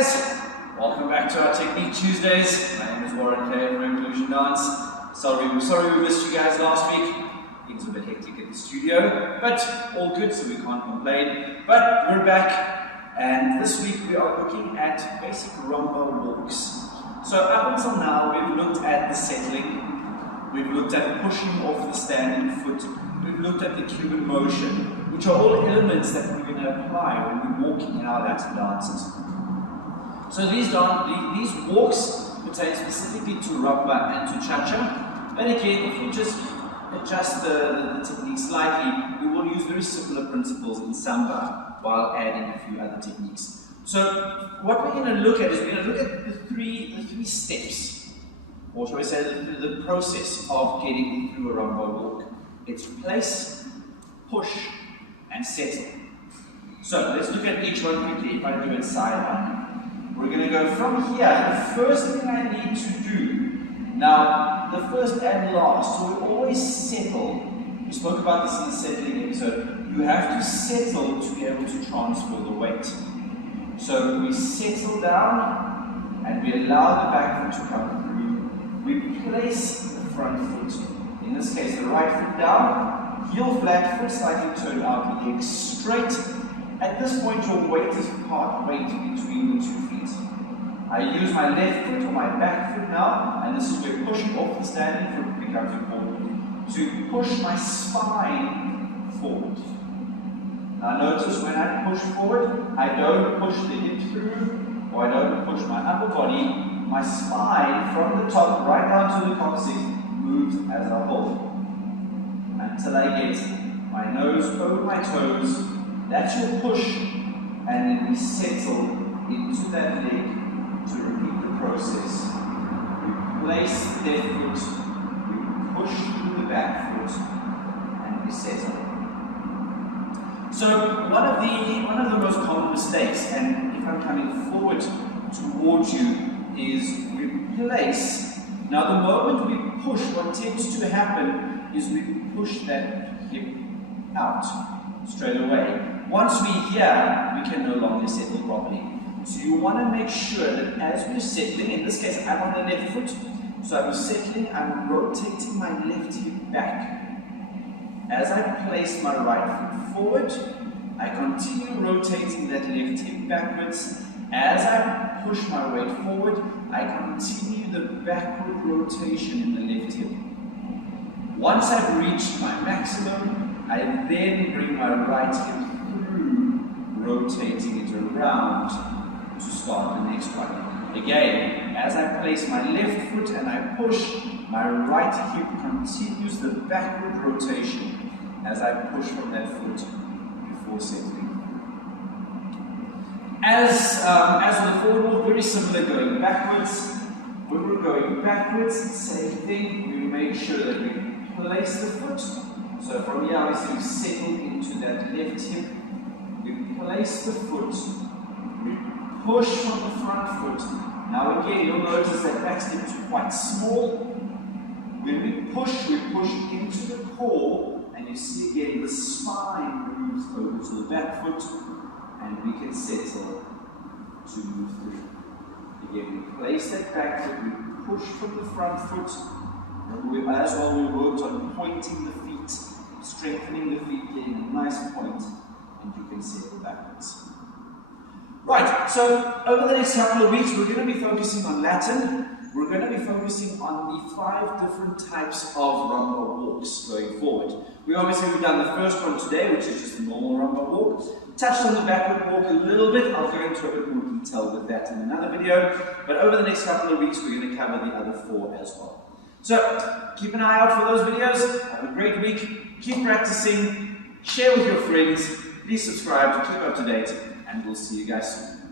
guys, welcome back to our Technique Tuesdays. My name is Warren Clare from Inclusion Dance. Sorry we missed you guys last week. Things were a bit hectic at the studio, but all good, so we can't complain. But we're back, and this week we are looking at basic rumba walks. So up until now, we've looked at the settling, we've looked at pushing off the standing foot, we've looked at the Cuban motion, which are all elements that we're going to apply when we're walking in our Latin dances. So these walks pertain specifically to rumba and to cha-cha. And again, if we just adjust the technique slightly, we will use very similar principles in samba while adding a few other techniques. So what we're going to look at is we're going to look at the three steps, or shall we say the process of getting through a rumba walk. It's place, push, and settle. So let's look at each one quickly. If I do it side up. We're going to go from here. The first thing I need to do, now the first and last, so we always settle. We spoke about this in the settling episode. You have to settle to be able to transfer the weight. So we settle down and we allow the back foot to come through. We place the front foot, in this case the right foot down, heel flat, foot slightly turned out, leg straight. At this point, your weight is part weight between the 2 feet. I use my left foot or my back foot now, and this is where pushing off the standing foot becomes important, to push my spine forward. Now notice when I push forward, I don't push the hip through, or I don't push my upper body. My spine from the top right down to the coccyx moves as I hold, until I get my nose over my toes. That's your push, and then we settle into that leg to repeat the process. We place the left foot, we push through the back foot, and we settle. So one of the most common mistakes, and if I'm coming forward towards you, is we place. Now the moment we push, what tends to happen is we push that hip out straight away. Once we're here, we can no longer settle properly. So you want to make sure that as we're settling, in this case I'm on the left foot, so I'm settling, I'm rotating my left hip back. As I place my right foot forward, I continue rotating that left hip backwards. As I push my weight forward, I continue the backward rotation in the left hip. Once I've reached my maximum, I then bring my right hip through, rotating it around to start the next one. Again, as I place my left foot and I push, my right hip continues the backward rotation as I push from that foot before settling. As with the forward walk, very similar, going backwards. When we're going backwards, same thing, we make sure that we place the foot. So from here, obviously, we settle into that left hip. We place the foot. We push from the front foot. Now again, you'll notice that back step is quite small. When we push into the core, and you see again the spine moves over to the back foot, and we can settle to move through. Again, we place that back foot, we push from the front foot, and as well we worked on pointing the feet, strengthening the feet, getting a nice point, and you can settle backwards. Right, so over the next couple of weeks, we're going to be focusing on Latin. We're going to be focusing on the 5 different types of rumba walks going forward. We've done the first one today, which is just a normal rumba walk. Touched on the backward walk a little bit. I'll go into a bit more detail with that in another video. But over the next couple of weeks, we're going to cover the other 4 as well. So, keep an eye out for those videos. Have a great week. Keep practicing. Share with your friends. Please subscribe to keep up to date. And we'll see you guys soon.